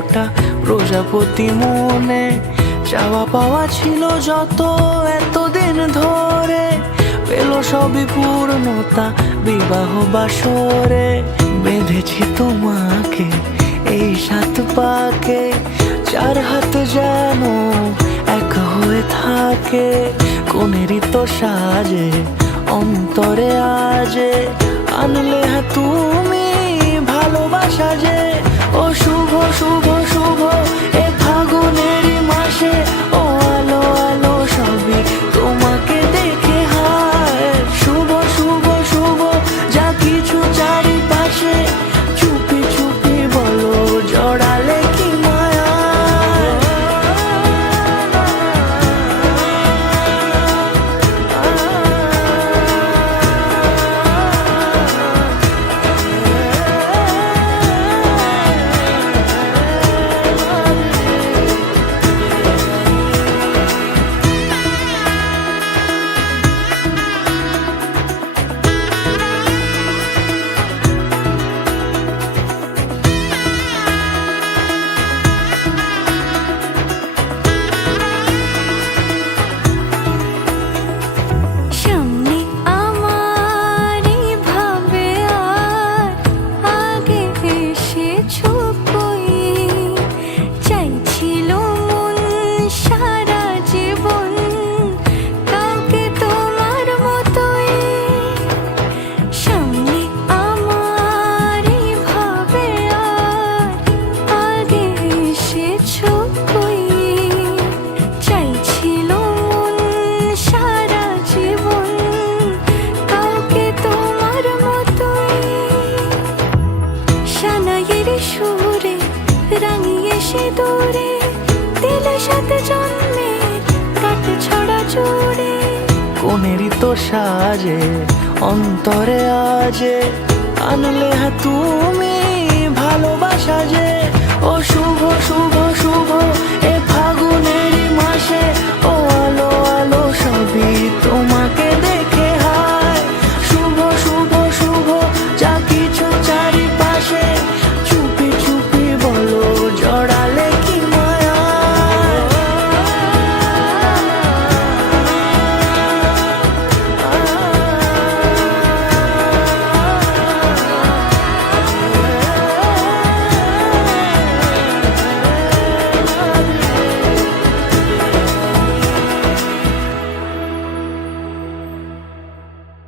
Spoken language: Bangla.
ফুটা প্রজাপতি মনে। চাওয়া পাওয়া ছিল যত এতদিন ধরে, পেল সবই পূর্ণতা বিবাহ বাসরে। বেঁধেছি তোমাকে এই 7 পাকে, 4 হাত যেন এক হয়ে থাকে। কোনেরই তো সাজে অন্তরে আজে, আনলে হ্যাঁ তুমি ভালোবাসা যে। ও শুভ শুভ শুভ এ ফাগুনেরই মাসে, ও আলো আলো সবই তোমাকে দেখে হায়। শুভ শুভ শুভ যা কিছু চারিপাশে, চুপি চুপি বলো জড়ালে কি মায়া। সুরে রাঙিয়ে সে দূরে, দিলে 7 জন্মের কাট ছড়া জুড়ে। কোনেরই তো সাজে অন্তরে আজে, আনলে হ্যাঁ তুমি ভালোবাসা যে। ও শুভ শুভ শুভ